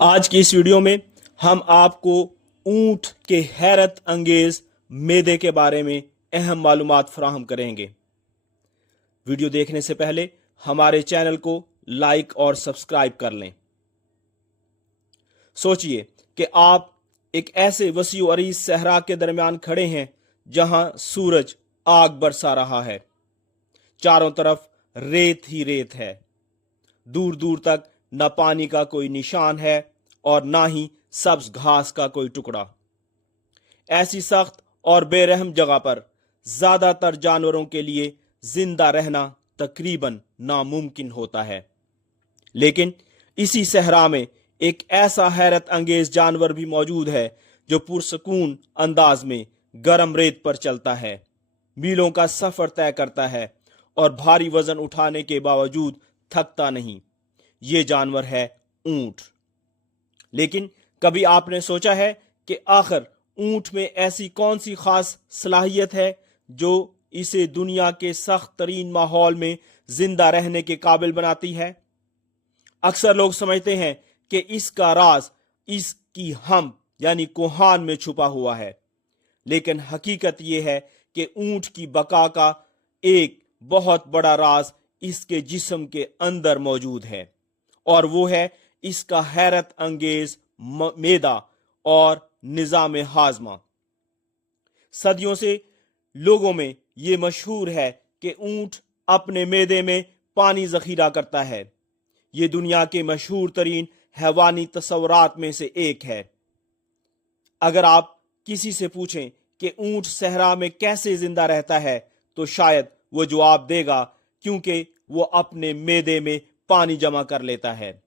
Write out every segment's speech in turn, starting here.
आज की इस वीडियो में हम आपको ऊंट के हैरत अंगेज मैदे के बारे में अहम मालूमात फराहम करेंगे। वीडियो देखने से पहले हमारे चैनल को लाइक और सब्सक्राइब कर लें। सोचिए कि आप एक ऐसे वसी और अरीज सहरा के दरमियान खड़े हैं जहां सूरज आग बरसा रहा है। चारों तरफ रेत ही रेत है। दूर दूर तक न पानी का कोई निशान है और ना ही सब्ज घास का कोई टुकड़ा। ऐसी सख्त और बेरहम जगह पर ज्यादातर जानवरों के लिए जिंदा रहना तकरीबन नामुमकिन होता है। लेकिन इसी सहरा में एक ऐसा हैरत अंगेज जानवर भी मौजूद है जो पुरसकून अंदाज में गर्म रेत पर चलता है, मीलों का सफर तय करता है और भारी वजन उठाने के बावजूद थकता नहीं। ये जानवर है ऊंट। लेकिन कभी आपने सोचा है कि आखिर ऊंट में ऐसी कौन सी खास सलाहियत है जो इसे दुनिया के सख्त तरीन माहौल में जिंदा रहने के काबिल बनाती है? अक्सर लोग समझते हैं कि इसका राज इसकी हम यानी कोहान में छुपा हुआ है, लेकिन हकीकत यह है कि ऊंट की बका का एक बहुत बड़ा राज इसके जिस्म के अंदर मौजूद है, और वो है इसका हैरत अंगेज मैदा और निजाम हाजमा। सदियों से लोगों में ये मशहूर है कि ऊंट अपने मैदे में पानी जखीरा करता है। ये दुनिया के मशहूर तरीन हैवानी तस्वुरात में से एक है। अगर आप किसी से पूछें कि ऊंट सहरा में कैसे जिंदा रहता है तो शायद वो जवाब देगा क्योंकि वो अपने मैदे में पानी जमा कर लेता है।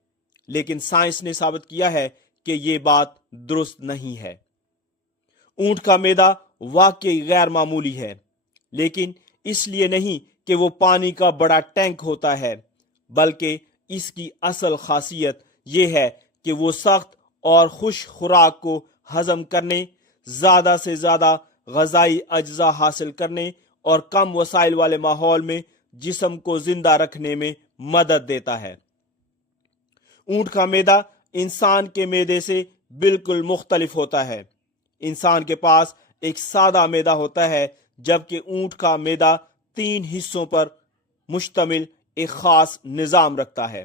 लेकिन साइंस ने साबित किया है कि ये बात दुरुस्त नहीं है। ऊंट का मैदा वाकई गैर मामूली है, लेकिन इसलिए नहीं कि वो पानी का बड़ा टैंक होता है, बल्कि इसकी असल खासियत यह है कि वो सख्त और खुश खुराक को हजम करने, ज्यादा से ज्यादा गजाई अज्जा हासिल करने और कम वसाइल वाले माहौल में जिस्म को जिंदा रखने में मदद देता है। ऊंट का मैदा इंसान के मैदे से बिल्कुल मुख्तलिफ होता है। इंसान के पास एक सादा मैदा होता है, जबकि ऊंट का मैदा 3 हिस्सों पर मुश्तमिल एक खास निजाम रखता है।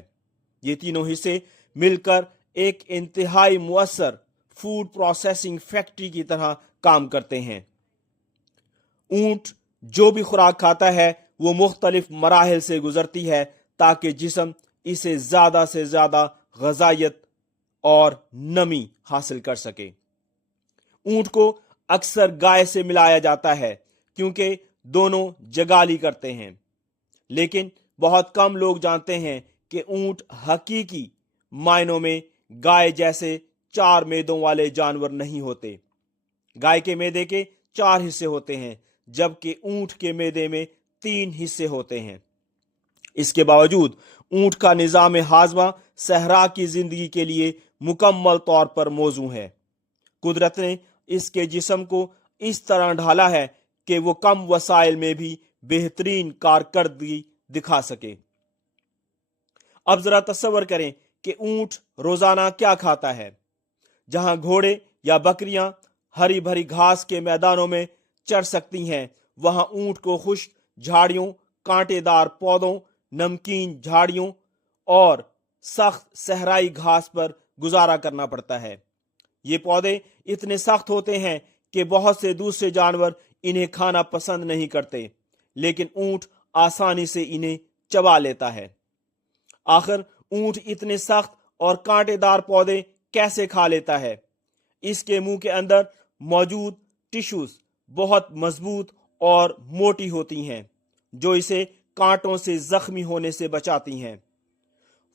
ये तीनों हिस्से मिलकर एक इंतहाई मुअस्सर फूड प्रोसेसिंग फैक्ट्री की तरह काम करते हैं। ऊंट जो भी खुराक खाता है वो मुख्तलिफ मराहिल से गुजरती है ताकि जिस्म इसे ज्यादा से ज्यादा गजायत और नमी हासिल कर सके। ऊंट को अक्सर गाय से मिलाया जाता है क्योंकि दोनों जगाली करते हैं, लेकिन बहुत कम लोग जानते हैं कि ऊंट हकीकी मायनों में गाय जैसे 4 मैदों वाले जानवर नहीं होते। गाय के मैदे के 4 हिस्से होते हैं, जबकि ऊंट के मैदे में 3 हिस्से होते हैं। इसके बावजूद ऊंट का निजाम हाजमा सहरा की जिंदगी के लिए मुकम्मल तौर पर मौजू है। कुदरत ने इसके जिस्म को इस तरह ढाला है कि वो कम वसाइल में भी बेहतरीन कारकर्दगी दिखा सके। अब जरा तस्वर करें कि ऊंट रोजाना क्या खाता है। जहां घोड़े या बकरियां हरी भरी घास के मैदानों में चर सकती हैं, वहां ऊंट को खुश्क झाड़ियों, कांटेदार पौधों, नमकीन झाड़ियों और सख्त सहराई घास पर गुजारा करना पड़ता है। ये पौधे इतने सख्त होते हैं कि बहुत से दूसरे जानवर इन्हें खाना पसंद नहीं करते, लेकिन ऊंट आसानी से इन्हें चबा लेता है। आखिर ऊंट इतने सख्त और कांटेदार पौधे कैसे खा लेता है? इसके मुंह के अंदर मौजूद टिश्यूज बहुत मजबूत और मोटी होती हैं, जो इसे कांटों से जख्मी होने से बचाती हैं।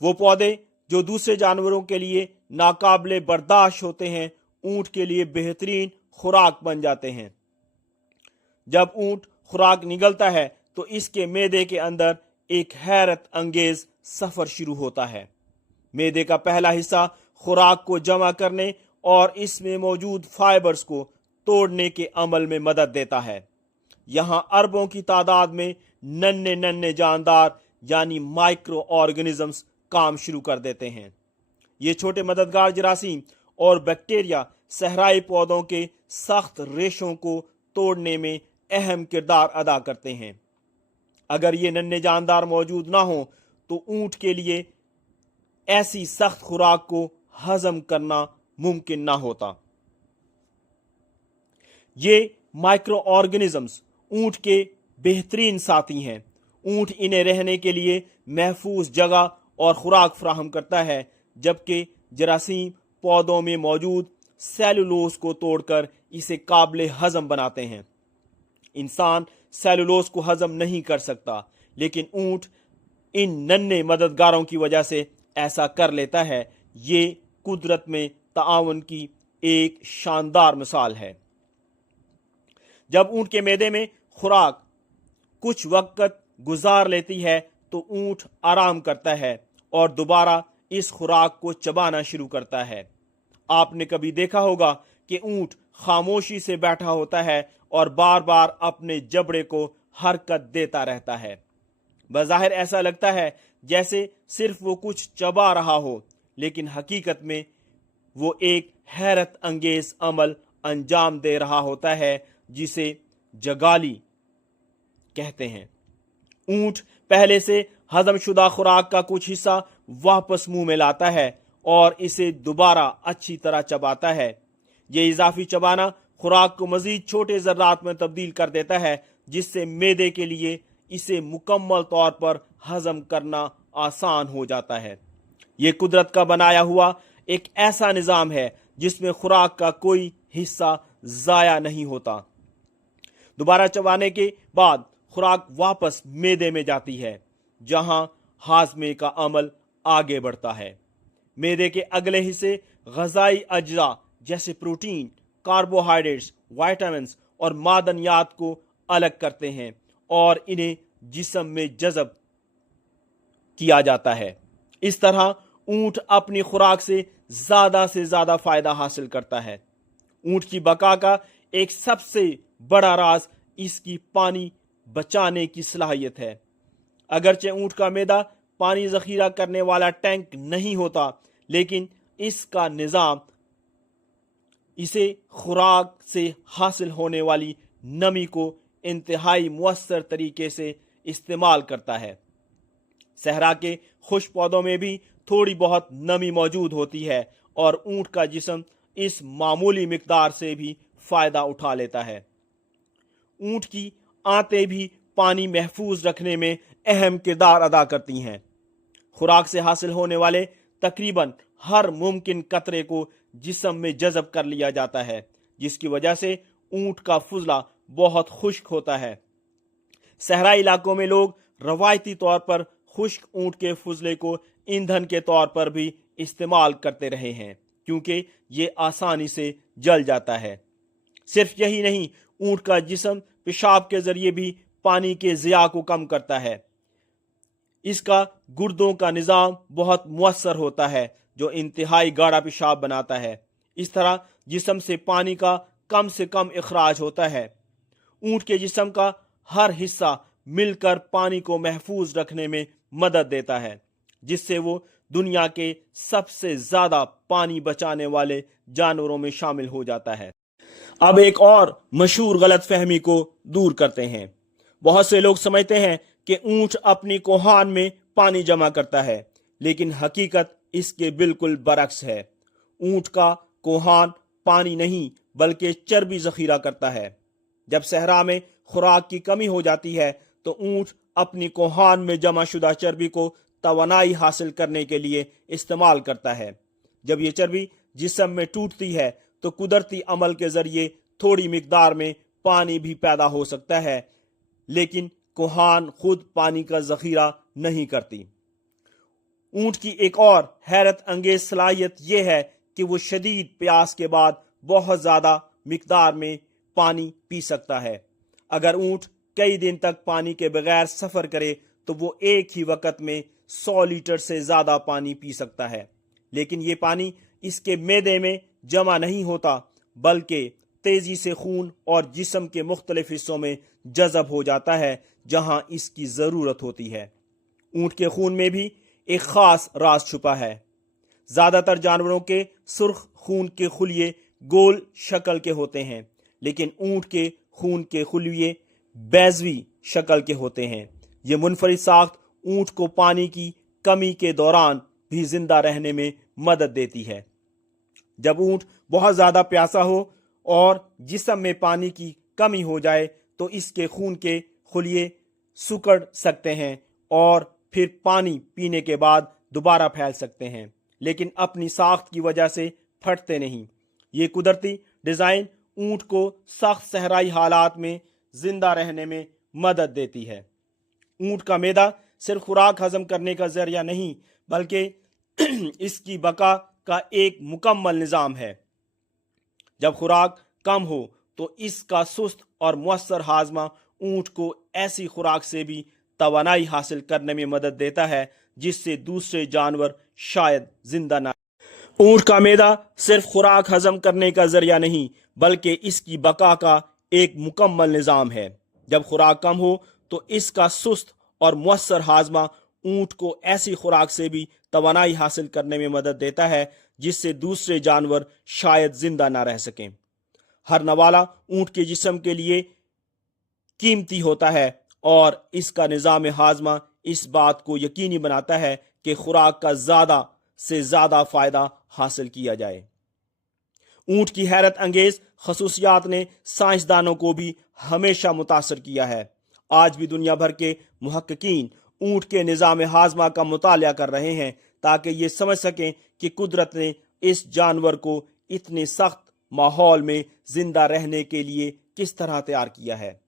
वो पौधे जो दूसरे जानवरों के लिए नाकाबिले बर्दाश्त होते हैं, ऊंट के लिए बेहतरीन खुराक बन जाते हैं। जब ऊंट खुराक निगलता है तो इसके मैदे के अंदर एक हैरत अंगेज सफर शुरू होता है। मैदे का पहला हिस्सा खुराक को जमा करने और इसमें मौजूद फाइबर्स को तोड़ने के अमल में मदद देता है। यहां अरबों की तादाद में नन्हे नन्हे जानदार यानी माइक्रो ऑर्गेनिजम्स काम शुरू कर देते हैं। یہ چھوٹے مددگار جراثیم اور بیکٹیریا صحرائی پودوں کے سخت ریشوں کو توڑنے میں اہم کردار ادا کرتے ہیں۔ اگر یہ ننھے جاندار موجود نہ ہوں تو اونٹ کے لیے ایسی سخت خوراک کو ہضم کرنا ممکن نہ ہوتا۔ یہ مائکرو آرگنزمز اونٹ کے بہترین ساتھی ہیں۔ اونٹ انہیں رہنے کے لیے محفوظ جگہ اور خوراک فراہم کرتا ہے، جبکہ جراثیم پودوں میں موجود سیلولوز کو توڑ کر اسے قابل ہضم بناتے ہیں۔ انسان سیلولوز کو ہضم نہیں کر سکتا، لیکن اونٹ ان ننھے مددگاروں کی وجہ سے ایسا کر لیتا ہے۔ یہ قدرت میں تعاون کی ایک شاندار مثال ہے۔ جب اونٹ کے معدے میں خوراک کچھ وقت گزار لیتی ہے تو اونٹ آرام کرتا ہے اور دوبارہ اس خوراک کو چبانا شروع کرتا ہے۔ آپ نے کبھی دیکھا ہوگا کہ اونٹ خاموشی سے بیٹھا ہوتا ہے اور بار بار اپنے جبڑے کو حرکت دیتا رہتا ہے۔ بظاہر ایسا لگتا ہے جیسے صرف وہ کچھ چبا رہا ہو، لیکن حقیقت میں وہ ایک حیرت انگیز عمل انجام دے رہا ہوتا ہے جسے جگالی کہتے ہیں۔ اونٹ پہلے سے ہضم شدہ خوراک کا کچھ حصہ واپس منہ میں لاتا ہے اور اسے دوبارہ اچھی طرح چباتا ہے۔ یہ اضافی چبانا خوراک کو مزید چھوٹے ذرات میں تبدیل کر دیتا ہے، جس سے معدے کے لیے اسے مکمل طور پر ہضم کرنا آسان ہو جاتا ہے۔ یہ قدرت کا بنایا ہوا ایک ایسا نظام ہے جس میں خوراک کا کوئی حصہ ضائع نہیں ہوتا۔ دوبارہ چبانے کے بعد خوراک واپس معدے میں جاتی ہے، جہاں ہاضمے کا عمل آگے بڑھتا ہے۔ معدے کے اگلے حصے غذائی اجزاء جیسے پروٹین، کاربوہائیڈریٹس، وائٹامنس اور معدنیات کو الگ کرتے ہیں اور انہیں جسم میں جذب کیا جاتا ہے۔ اس طرح اونٹ اپنی خوراک سے زیادہ فائدہ حاصل کرتا ہے۔ اونٹ کی بقا کا ایک سب سے بڑا راز اس کی پانی بچانے کی صلاحیت ہے۔ اگرچہ اونٹ کا معدہ پانی ذخیرہ کرنے والا ٹینک نہیں ہوتا، لیکن اس کا نظام اسے خوراک سے حاصل ہونے والی نمی کو انتہائی مؤثر طریقے سے استعمال کرتا ہے۔ صحرا کے خشک پودوں میں بھی تھوڑی بہت نمی موجود ہوتی ہے اور اونٹ کا جسم اس معمولی مقدار سے بھی فائدہ اٹھا لیتا ہے۔ اونٹ کی آنتیں بھی پانی محفوظ رکھنے میں اہم کردار ادا کرتی ہیں۔ خوراک سے حاصل ہونے والے تقریباً ہر ممکن قطرے کو جسم میں جذب کر لیا جاتا ہے، جس کی وجہ سے اونٹ کا فضلہ بہت خشک ہوتا ہے۔ صحرائی علاقوں میں لوگ روایتی طور پر خشک اونٹ کے فضلے کو ایندھن کے طور پر بھی استعمال کرتے رہے ہیں، کیونکہ یہ آسانی سے جل جاتا ہے۔ صرف یہی نہیں، اونٹ کا جسم پیشاب کے ذریعے بھی پانی کے ضیاع کو کم کرتا ہے۔ اس کا گردوں کا نظام بہت مؤثر ہوتا ہے، جو انتہائی گاڑھا پیشاب بناتا ہے۔ اس طرح جسم سے پانی کا کم سے کم اخراج ہوتا ہے۔ اونٹ کے جسم کا ہر حصہ مل کر پانی کو محفوظ رکھنے میں مدد دیتا ہے، جس سے وہ دنیا کے سب سے زیادہ پانی بچانے والے جانوروں میں شامل ہو جاتا ہے۔ اب ایک اور مشہور غلط فہمی کو دور کرتے ہیں۔ بہت سے لوگ سمجھتے ہیں کہ اونٹ اپنی کوہان میں پانی جمع کرتا ہے، لیکن حقیقت اس کے بالکل برعکس ہے۔ اونٹ کا کوہان پانی نہیں بلکہ چربی ذخیرہ کرتا ہے۔ جب صحرا میں خوراک کی کمی ہو جاتی ہے تو اونٹ اپنی کوہان میں جمع شدہ چربی کو توانائی حاصل کرنے کے لیے استعمال کرتا ہے۔ جب یہ چربی جسم میں ٹوٹتی ہے تو قدرتی عمل کے ذریعے تھوڑی مقدار میں پانی بھی پیدا ہو سکتا ہے، لیکن کوہان خود پانی کا ذخیرہ نہیں کرتی۔ اونٹ کی ایک اور حیرت انگیز صلاحیت یہ ہے کہ وہ شدید پیاس کے بعد بہت زیادہ مقدار میں پانی پی سکتا ہے۔ اگر اونٹ کئی دن تک پانی کے بغیر سفر کرے تو وہ ایک ہی وقت میں 100 لیٹر سے زیادہ پانی پی سکتا ہے، لیکن یہ پانی اس کے معدے میں جمع نہیں ہوتا، بلکہ تیزی سے خون اور جسم کے مختلف حصوں میں جذب ہو جاتا ہے جہاں اس کی ضرورت ہوتی ہے۔ اونٹ کے خون میں بھی ایک خاص راز چھپا ہے۔ ज्यादा तर जानवरों के सुर्ख खून के खुलिये गोल शक्ल के होते हैं, लेकिन ऊंट के खून के खुलिये बैजवी शक्ल के होते हैं। ये मुनफरिद साख्त ऊंट को पानी की कमी के दौरान भी जिंदा रहने में मदद देती है। जब ऊंट बहुत ज्यादा प्यासा हो और जिस्म में पानी की कमी हो जाए तो इसके खून के खुलिये सिकुड़ सकते हैं और फिर पानी पीने के बाद दोबारा फैल सकते हैं, लेकिन अपनी साख्त की वजह से फटते नहीं। ये कुदरती डिजाइन ऊंट को सख्त सहराई हालात में जिंदा रहने में मदद देती है। ऊंट का मैदा सिर्फ खुराक हजम करने का जरिया नहीं, बल्कि इसकी बका का एक मुकम्मल निज़ाम है। जब खुराक कम हो तो इसका सुस्त और मुअस्सर हाजमा ऊंट को ऐसी खुराक से भी तवानाई हासिल करने में मदद देता है जिससे दूसरे जानवर शायद जिंदा ना। ऊंट का मैदा सिर्फ खुराक हजम करने का जरिया नहीं, बल्कि इसकी बका का एक मुकम्मल निज़ाम है। जब खुराक कम हो तो इसका सुस्त और मुअस्सर हाजमा ऊंट को ऐसी खुराक से भी तवानाई हासिल करने में मदद देता है जिससे दूसरे जानवर शायद जिंदा ना रह सकें। हर नवाला ऊंट के जिस्म के लिए कीमती होता है और इसका निज़ाम हाजमा इस बात को यकीनी बनाता है कि खुराक का ज्यादा से ज्यादा फायदा हासिल किया जाए। ऊंट की हैरत अंगेज खसूसियात ने साइंसदानों को भी हमेशा मुतासर किया है। आज भी दुनिया भर के मुहक्किकीन ऊंट के निज़ाम हाजमा का मुतालिया कर रहे हैं ताकि ये समझ सकें कि कुदरत ने इस जानवर को इतने सख्त माहौल में जिंदा रहने के लिए किस तरह तैयार किया है।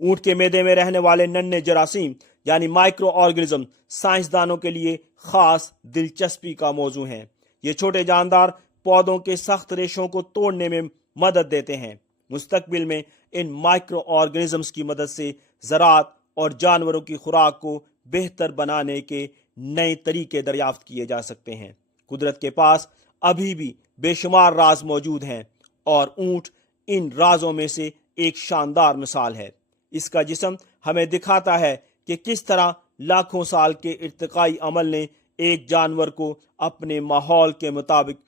ऊंट के मैदे में रहने वाले नन्हे जरासीम यानी माइक्रो ऑर्गेनिज्म साइंसदानों के लिए खास दिलचस्पी का मौजू हैं। ये छोटे जानदार पौधों के सख्त रेशों को तोड़ने में मदद देते हैं। मुस्तकबिल में इन माइक्रो ऑर्गेनिजम्स की मदद से ज़राअत और जानवरों की खुराक को बेहतर बनाने के नए तरीके दरियाफ्त किए जा सकते हैं। कुदरत के पास अभी भी बेशुमार राज मौजूद हैं और ऊंट इन राजों में से एक शानदार मिसाल है। इसका जिस्म हमें दिखाता है कि किस तरह लाखों साल के इर्तिकाई अमल ने एक जानवर को अपने माहौल के मुताबिक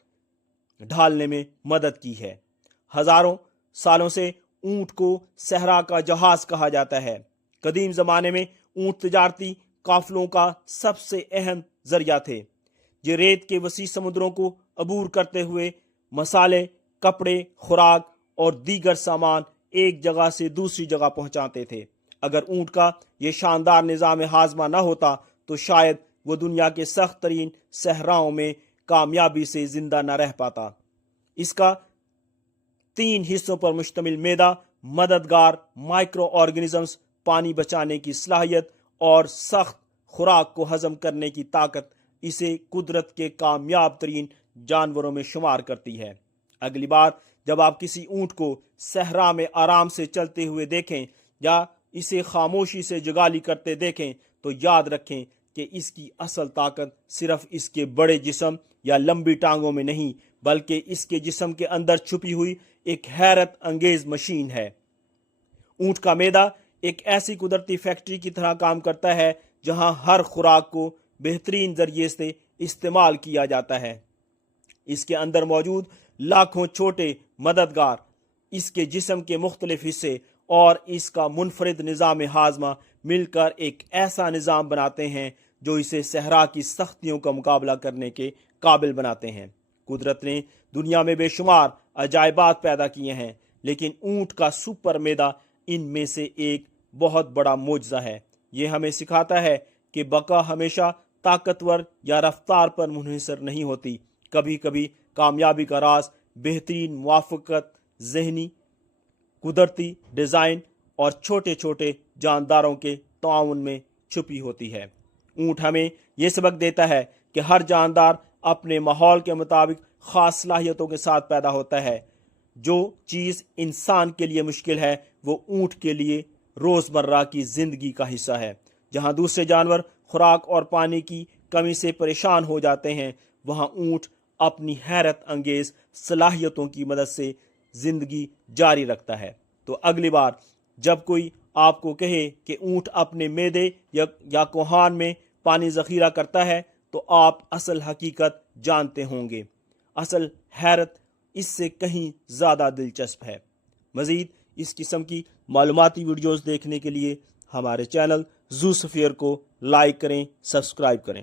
ढालने में मदद की है। हजारों सालों से ऊंट को सहरा का जहाज कहा जाता है। कदीम जमाने में ऊंट तिजारती काफिलों का सबसे अहम जरिया थे। ये रेत के वसी समुद्रों को अबूर करते हुए मसाले, कपड़े, खुराक और दीगर सामान एक जगह से दूसरी जगह पहुंचाते थे। अगर ऊंट का ये शानदार निज़ाम हाजमा न होता तो शायद वो दुनिया के सख्त तरीन सहराओं में कामयाबी से जिंदा न रह पाता। इसका 3 हिस्सों पर मुश्तमिल मैदा मददगार माइक्रो ऑर्गेनिजम्स, पानी बचाने की सलाहियत और सख्त खुराक को हजम करने की ताकत इसे कुदरत के कामयाब तरीन जानवरों में शुमार करती है। अगली बार जब आप किसी ऊंट को सहरा में आराम से चलते हुए देखें या इसे खामोशी से जुगाली करते देखें तो याद रखें कि इसकी असल ताकत सिर्फ इसके बड़े जिस्म या लंबी टांगों में नहीं, बल्कि इसके जिस्म के अंदर छुपी हुई एक हैरत अंगेज मशीन है। ऊंट का मैदा एक ऐसी कुदरती फैक्ट्री की तरह काम करता है जहां हर खुराक को बेहतरीन जरिए से इस्तेमाल किया जाता है। इसके अंदर मौजूद लाखों छोटे मददगार, इसके जिस्म के मुख्तलिफ हिस्से और इसका मुनफरिद निज़ाम हाजमा मिलकर एक ऐसा निज़ाम बनाते हैं जो इसे सहरा की सख्तियों का मुकाबला करने के काबिल बनाते हैं। कुदरत ने दुनिया में बेशुमार अजायबात पैदा किए हैं, लेकिन ऊंट का सुपर मैदा इनमें से एक बहुत बड़ा मोजज़ा है। ये हमें सिखाता है कि बका हमेशा ताकतवर या रफ्तार पर मुनहसर नहीं होती। कभी कभी कामयाबी का राज बेहतरीन मुवाफ़क़त, ज़हनी, कुदरती डिज़ाइन और छोटे छोटे जानदारों के ताउन में छुपी होती है। ऊंट हमें यह सबक देता है कि हर जानदार अपने माहौल के मुताबिक ख़ास सलाहियतों के साथ पैदा होता है। जो चीज़ इंसान के लिए मुश्किल है वो ऊंट के लिए रोज़मर्रा की ज़िंदगी का हिस्सा है। जहाँ दूसरे जानवर खुराक और पानी की कमी से परेशान हो जाते हैं, वहाँ ऊंट अपनी हैरत अंगेज सलाहियतों की मदद से ज़िंदगी जारी रखता है। तो अगली बार जब कोई आपको कहे कि ऊंट अपने मैदे या कोहान में पानी ज़ख़ीरा करता है تو آپ اصل حقیقت جانتے ہوں گے۔ اصل حیرت اس سے کہیں زیادہ دلچسپ ہے۔ مزید اس قسم کی معلوماتی ویڈیوز دیکھنے کے لیے ہمارے چینل زو سفیر کو لائک کریں، سبسکرائب کریں۔